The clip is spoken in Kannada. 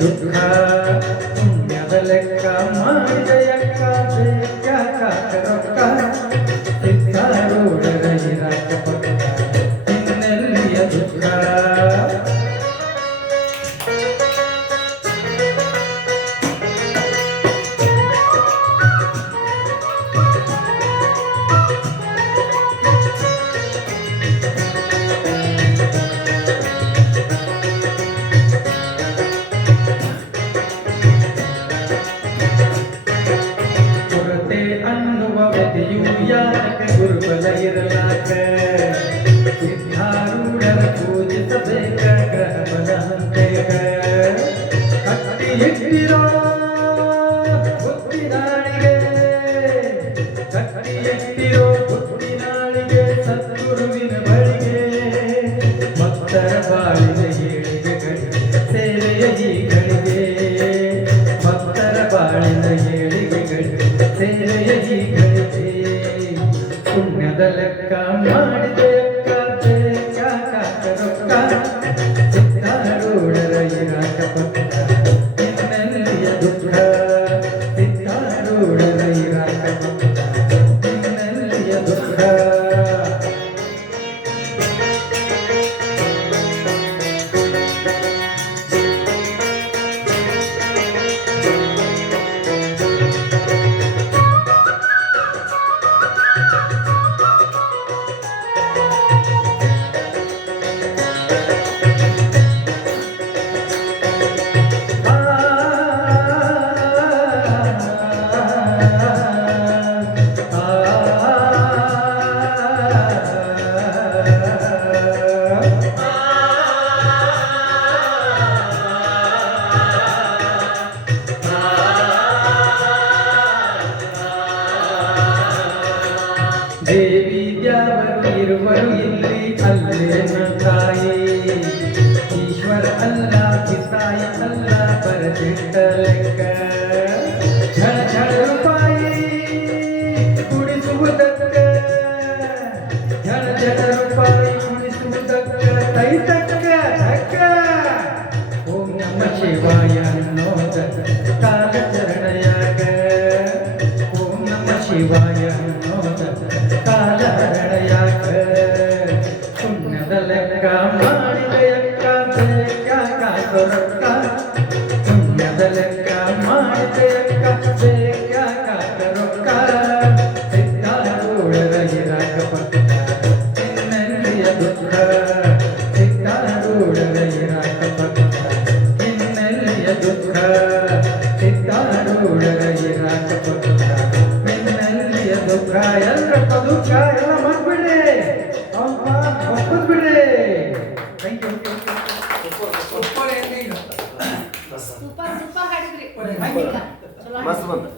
ದುಃಖ ಪುಣ್ಯದ ಲೆಕ್ಕ ಮಾಡಿದ ಯಕ್ಕ ಬೇಕ ರೊಕ್ಕ ಸಿದ್ಧಾರೂಢರ ಇರಾಕ ಪಕ್ಕ ಇನ್ನೆಲ್ಲಿಯ ದುಃಖ ಗುರುಬಲ ಇರಲಾಕ ಸಿದ್ಧಾರೂಢರ ಪೂಜಿಸಬೇಕ ಗ್ರಹಬಲ ಹಂತೆಗ ಕಟ್ಟಿ ಇಟ್ಟಿರೋ ಬುದ್ಧಿನಾಳಿಗೆ ಕಟ್ಟಿ ಇಟ್ಟಿರೋ ಬುದ್ಧಿನಾಳಿಗೆ ಸದ್ಗುರುವಿನ ಬಳಿಗೆ ಭಕ್ತರ ಬಾಳಿನ ಏಳಿಗೆಗಳಿಗೆ ಸೇವೆಯ ಈ ಗಳಿಗೆ ಭಕ್ತರ ಬಾಳಿನ ಏಳಿಗೆಗಳಿಗೆ ಸೇವೆಯ ಈ ಗಳಿಗೆ ಪುಣ್ಯದ ಲೆಕ್ಕ ಮಾಡಿದ ಯಕ್ಕ ಬೇಕ ರೊಕ್ಕ ಸಿದ್ಧಾರೂಢರ ಇರಾಕ ಪಕ್ಕ ಇನ್ನೆಲ್ಲಿಯ ದುಃಖ ಸಿದ್ಧಾರೂಢರ ಇರಾಕ ಪಕ್ಕ ಇನ್ನೆಲ್ಲಿಯ ದುಃಖ ದೇವಿ ದ್ಯಾವರು ಇರುವರು ಇಲ್ಲಿ ಅಲ್ಲೇನ ತಾಯಿ ಈಶ್ವರ ಅಲ್ಲ ಪಿತಾಯಿ ಅಲ್ಲ ಬರದಿಟ್ಟ ಲೆಕ್ಕ ಝಳ ಝಳ ರೂಪಾಯಿ ಕುಡಿಸುವುದಕ್ಕ ಝಳ ಝಳ ರೂಪಾಯಿ ಕುಡಿಸುವುದಕ್ಕ ತೈತಕ್ಕ ಧಕ್ಕ ಓಂ ನಮ ಶಿವಾಯ ಅನ್ನೋದ ಕಾಲಚರಣೆಯಾಗ ಓಂ ನಮ ಶಿವಾಯ ಅನ್ನೋದ ಕಾಲಹರಣೆಯಾಗ ಪುಣ್ಯದ ಲೆಕ್ಕ ಮಾಡಿದ ಯಕ್ಕ ಬೇಕ ರೊಕ್ಕ ಪುಣ್ಯದ ಲೆಕ್ಕ ಮಾಡಿದ ಯಕ್ಕ ಬೇಕ ರೊಕ್ಕ ಸಿದ್ಧಾರೂಢರ ಇರಾಕ ಪಕ್ಕ ಇನ್ನೆಲ್ಲಿಯ ದುಃಖ ಸಿದ್ಧಾರೂಢರ ಇರಾಕ ಪಕ್ಕ ಇನ್ನೆಲ್ಲಿಯ ದುಃಖ ಸಿದ್ಧಾರೂಢರ ಇರಾಕ ಪಕ್ಕ ಇನ್ನೆಲ್ಲಿಯ ದುಃಖ ಎಲ್ಲ ದುಃಖ ಎಲ್ಲ ಮಾಡ್ಬಿಡ್ರಿ ಒಪ್ಪದ್ಬಿಡ್ರಿ. Thank you. ಸೂಪರ್ ಹಾಡಿದ್ರಿ. ಮಸ್ತ್ ಬಂತು.